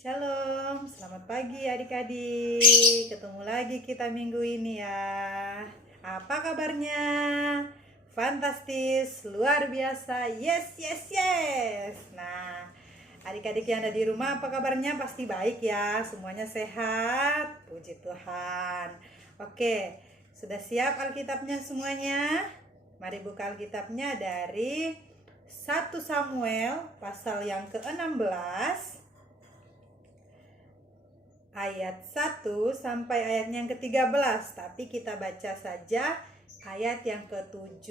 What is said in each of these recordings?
Shalom, selamat pagi adik-adik. Ketemu lagi kita minggu ini ya. Apa kabarnya? Fantastis, luar biasa. Yes, yes, yes. Nah, adik-adik yang ada di rumah apa kabarnya? Pasti baik ya. Semuanya sehat. Puji Tuhan. Oke, sudah siap Alkitabnya semuanya? Mari buka Alkitabnya dari 1 Samuel pasal yang ke-16 ayat 1 sampai ayatnya yang ke-13. Tapi kita baca saja ayat yang ke-7.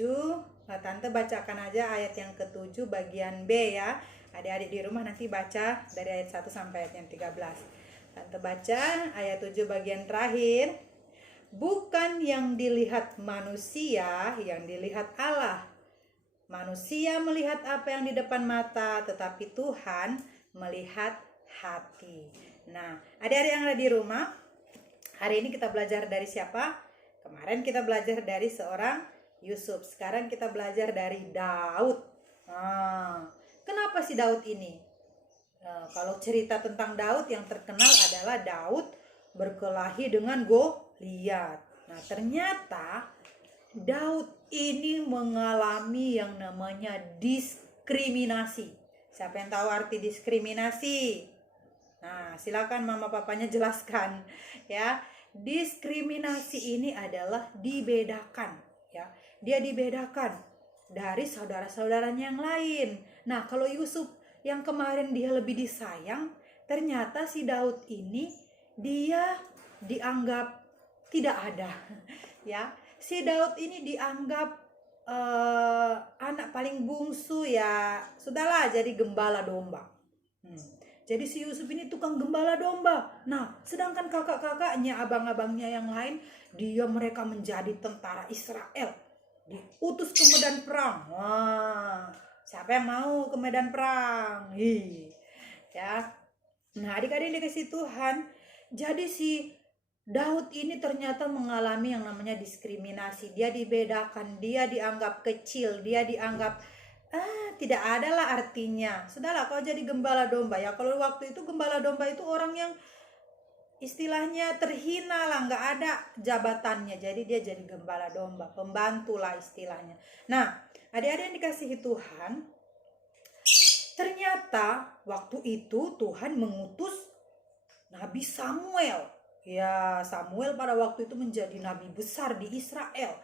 Tante bacakan aja ayat yang ke-7 bagian B ya. Adik-adik di rumah nanti baca dari ayat 1 sampai ayat yang 13. Tante baca ayat 7 bagian terakhir. Bukan yang dilihat manusia, yang dilihat Allah. Manusia melihat apa yang di depan mata, tetapi Tuhan melihat hati. Nah, adik-adik yang ada di rumah, hari ini kita belajar dari siapa? Kemarin kita belajar dari seorang Yusuf. Sekarang kita belajar dari Daud. Kenapa si Daud ini? Kalau cerita tentang Daud yang terkenal adalah Daud berkelahi dengan Goliat. Nah, ternyata Daud ini mengalami yang namanya diskriminasi. Siapa yang tahu arti diskriminasi? Nah, silakan mama papanya jelaskan ya. Diskriminasi ini adalah dibedakan ya. Dia dibedakan dari saudara-saudaranya yang lain. Nah, kalau Yusuf yang kemarin dia lebih disayang, ternyata si Daud ini dia dianggap tidak ada ya. Si Daud ini dianggap anak paling bungsu ya. Sudahlah jadi gembala domba. Jadi si Yusuf ini tukang gembala domba. Nah, sedangkan kakak-kakaknya, abang-abangnya yang lain, mereka menjadi tentara Israel. Diutus ke medan perang. Wah, siapa yang mau ke medan perang? Ya. Nah, adik-adik dikasih Tuhan. Jadi si Daud ini ternyata mengalami yang namanya diskriminasi. Dia dibedakan, dia dianggap kecil, dia dianggap tidak ada lah artinya. Sudahlah kau jadi gembala domba ya. Kalau waktu itu gembala domba itu orang yang istilahnya terhina lah, nggak ada jabatannya. Jadi dia jadi gembala domba, pembantu lah istilahnya. Nah, adik-adik yang dikasihi Tuhan, ternyata waktu itu Tuhan mengutus Nabi Samuel. Ya, Samuel pada waktu itu menjadi nabi besar di Israel.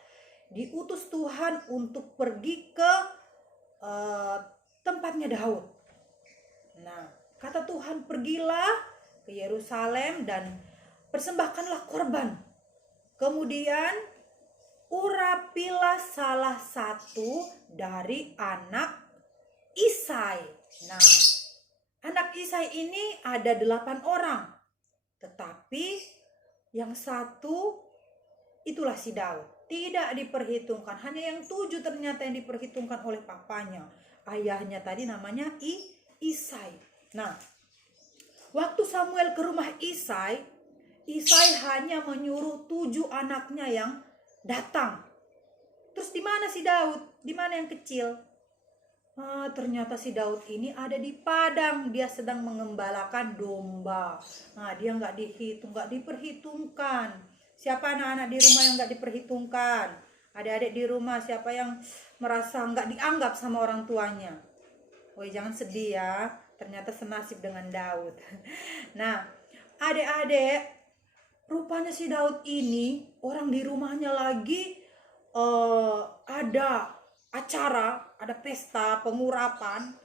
Diutus Tuhan untuk pergi ke tempatnya Daud. Nah, kata Tuhan, pergilah ke Yerusalem dan persembahkanlah korban. Kemudian urapilah salah satu dari anak Isai. Nah, anak Isai ini ada 8 orang. Tetapi yang satu itulah si Daud. Tidak diperhitungkan, hanya yang 7 ternyata yang diperhitungkan oleh papanya. Ayahnya tadi namanya Isai. Nah, waktu Samuel ke rumah Isai hanya menyuruh 7 anaknya yang datang. Terus di mana si Daud? Di mana yang kecil? Ternyata si Daud ini ada di padang. Dia sedang mengembalakan domba. Nah, dia nggak dihitung, nggak diperhitungkan. Siapa anak-anak di rumah yang nggak diperhitungkan? Adik-adik di rumah siapa yang merasa nggak dianggap sama orang tuanya? Woi, jangan sedih ya. Ternyata senasib dengan Daud. Nah, adik-adik, rupanya si Daud ini orang di rumahnya lagi ada acara, ada pesta pengurapan.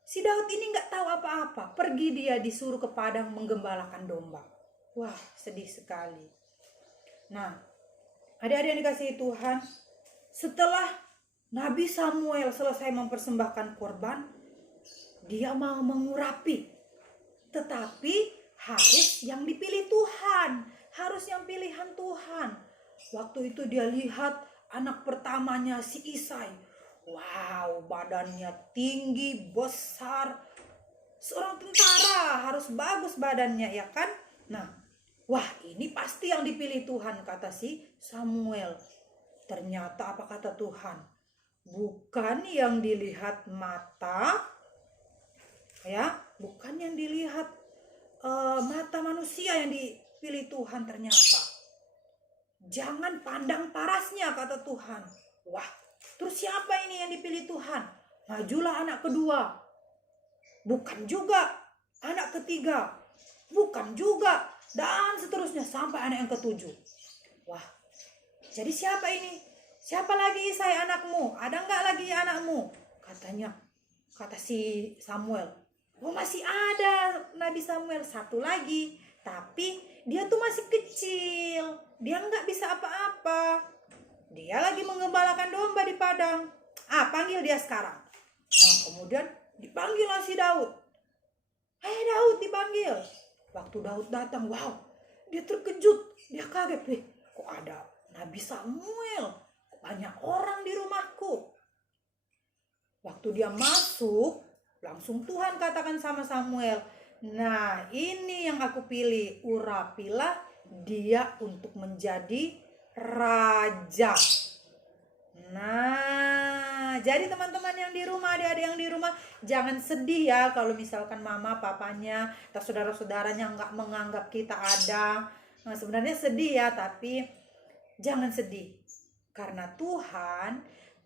Si Daud ini nggak tahu apa-apa. Pergi dia disuruh ke padang menggembalakan domba. Wah, sedih sekali. Nah, adik-adik yang dikasihi Tuhan, setelah Nabi Samuel selesai mempersembahkan korban, dia mau mengurapi. Tetapi harus yang dipilih Tuhan, harus yang pilihan Tuhan. Waktu itu dia lihat anak pertamanya si Isai. Wow, badannya tinggi, besar. Seorang tentara, harus bagus badannya ya kan? Nah, wah, ini pasti yang dipilih Tuhan, kata si Samuel. Ternyata apa kata Tuhan? Bukan yang dilihat mata, ya, bukan yang dilihat mata manusia yang dipilih Tuhan ternyata. Jangan pandang parasnya, kata Tuhan. Wah, terus siapa ini yang dipilih Tuhan? Majulah anak kedua. Bukan juga. Anak ketiga. Bukan juga. Dan seterusnya sampai anak yang ketujuh. Wah, jadi siapa ini? Siapa lagi Isai anakmu? Ada enggak lagi anakmu? Katanya, kata si Samuel. Oh, masih ada Nabi Samuel, satu lagi. Tapi dia tuh masih kecil. Dia enggak bisa apa-apa. Dia lagi mengembalakan domba di padang. Panggil dia sekarang. Nah, kemudian dipanggillah si Daud. Hei Daud, dipanggil. Waktu Daud datang, wow, dia terkejut. Dia kaget, kok ada Nabi Samuel? Kok banyak orang di rumahku? Waktu dia masuk, langsung Tuhan katakan sama Samuel, nah ini yang aku pilih, urapilah dia untuk menjadi raja. Nah, jadi teman-teman yang di rumah, adik-adik yang di rumah, jangan sedih ya kalau misalkan mama, papanya, atau saudara-saudaranya nggak menganggap kita ada. Nah, sebenarnya sedih ya, tapi jangan sedih. Karena Tuhan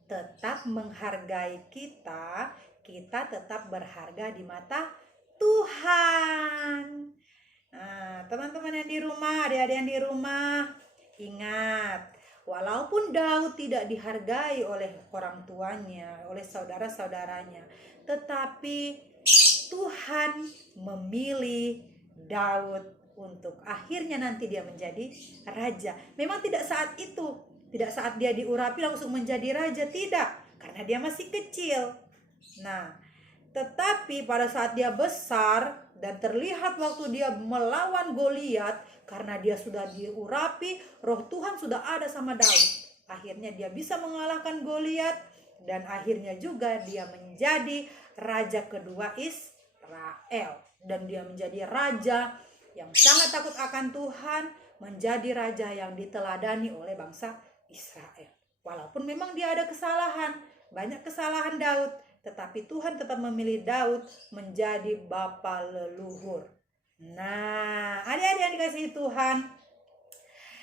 tetap menghargai kita, kita tetap berharga di mata Tuhan. Nah, teman-teman yang di rumah, adik-adik yang di rumah, ingat, walaupun Daud tidak dihargai oleh orang tuanya, oleh saudara-saudaranya, tetapi Tuhan memilih Daud untuk akhirnya nanti dia menjadi raja. Memang tidak saat itu, tidak saat dia diurapi langsung menjadi raja, tidak, karena dia masih kecil. Nah, tetapi pada saat dia besar dan terlihat waktu dia melawan Goliat, karena dia sudah diurapi, roh Tuhan sudah ada sama Daud. Akhirnya dia bisa mengalahkan Goliat dan akhirnya juga dia menjadi raja kedua Israel. Dan dia menjadi raja yang sangat takut akan Tuhan, menjadi raja yang diteladani oleh bangsa Israel. Walaupun memang dia ada kesalahan, banyak kesalahan Daud, tetapi Tuhan tetap memilih Daud menjadi bapa leluhur. Nah, adik-adik yang dikasihi Tuhan,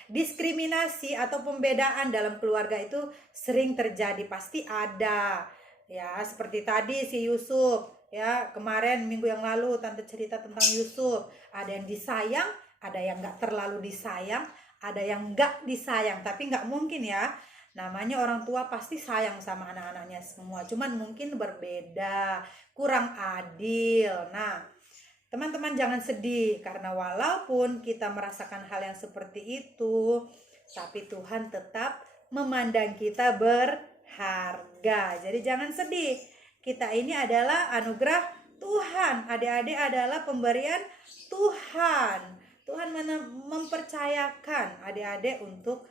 diskriminasi atau pembedaan dalam keluarga itu sering terjadi, pasti ada. Ya, seperti tadi si Yusuf, ya, kemarin minggu yang lalu tante cerita tentang Yusuf. Ada yang disayang, ada yang gak terlalu disayang, ada yang gak disayang. Tapi gak mungkin ya, namanya orang tua pasti sayang sama anak-anaknya semua, cuman mungkin berbeda, kurang adil. Nah, teman-teman jangan sedih, karena walaupun kita merasakan hal yang seperti itu, tapi Tuhan tetap memandang kita berharga. Jadi jangan sedih, kita ini adalah anugerah Tuhan, adik-adik adalah pemberian Tuhan. Tuhan mempercayakan adik-adik untuk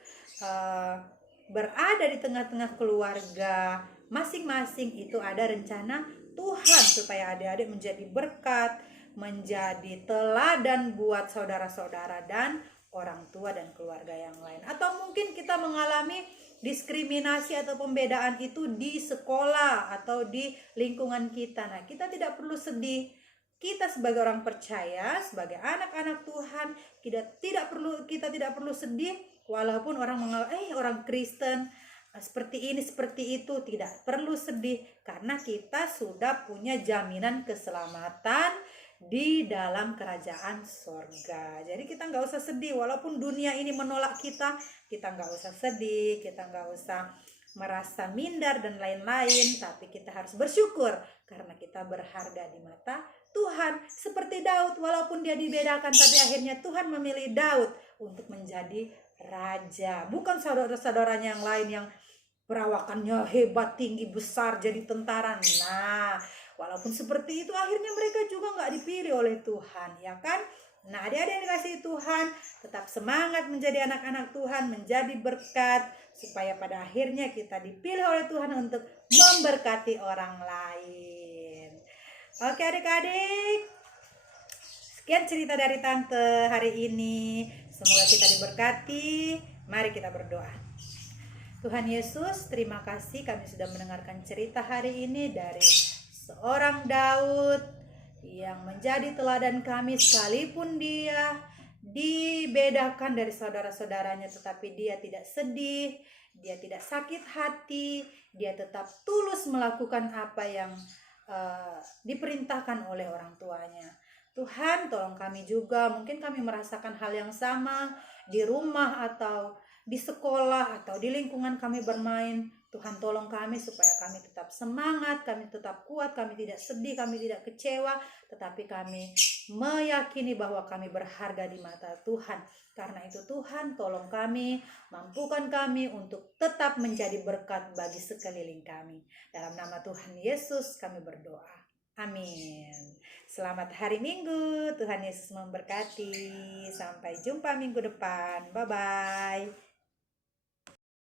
berada di tengah-tengah keluarga masing-masing. Itu ada rencana Tuhan supaya adik-adik menjadi berkat, menjadi teladan buat saudara-saudara dan orang tua dan keluarga yang lain. Atau mungkin kita mengalami diskriminasi atau pembedaan itu di sekolah atau di lingkungan kita. Nah, kita tidak perlu sedih. Kita sebagai orang percaya, sebagai anak-anak Tuhan, kita tidak perlu sedih. Walaupun orang menganggap orang Kristen seperti ini seperti itu, tidak perlu sedih, karena kita sudah punya jaminan keselamatan di dalam kerajaan sorga. Jadi kita nggak usah sedih, walaupun dunia ini menolak kita nggak usah sedih, kita nggak usah merasa minder dan lain-lain, tapi kita harus bersyukur karena kita berharga di mata Tuhan. Seperti Daud, walaupun dia dibedakan, tapi akhirnya Tuhan memilih Daud untuk menjadi raja, bukan saudara-saudaranya yang lain yang perawakannya hebat, tinggi, besar, jadi tentara. Nah, walaupun seperti itu, akhirnya mereka juga nggak dipilih oleh Tuhan, ya kan? Nah, adik-adik yang dikasihi Tuhan, tetap semangat menjadi anak-anak Tuhan, menjadi berkat, supaya pada akhirnya kita dipilih oleh Tuhan untuk memberkati orang lain. Oke adik-adik, sekian cerita dari Tante hari ini. Semoga kita diberkati. Mari kita berdoa. Tuhan Yesus, terima kasih kami sudah mendengarkan cerita hari ini dari seorang Daud yang menjadi jadi teladan kami, sekalipun dia dibedakan dari saudara-saudaranya, tetapi dia tidak sedih, dia tidak sakit hati, dia tetap tulus melakukan apa yang diperintahkan oleh orang tuanya. Tuhan, tolong kami juga, mungkin kami merasakan hal yang sama di rumah atau di sekolah atau di lingkungan kami bermain. Tuhan, tolong kami supaya kami tetap semangat, kami tetap kuat, kami tidak sedih, kami tidak kecewa, tetapi kami meyakini bahwa kami berharga di mata Tuhan. Karena itu Tuhan, tolong kami, mampukan kami untuk tetap menjadi berkat bagi sekeliling kami. Dalam nama Tuhan Yesus kami berdoa. Amin. Selamat hari Minggu. Tuhan Yesus memberkati. Sampai jumpa minggu depan. Bye-bye.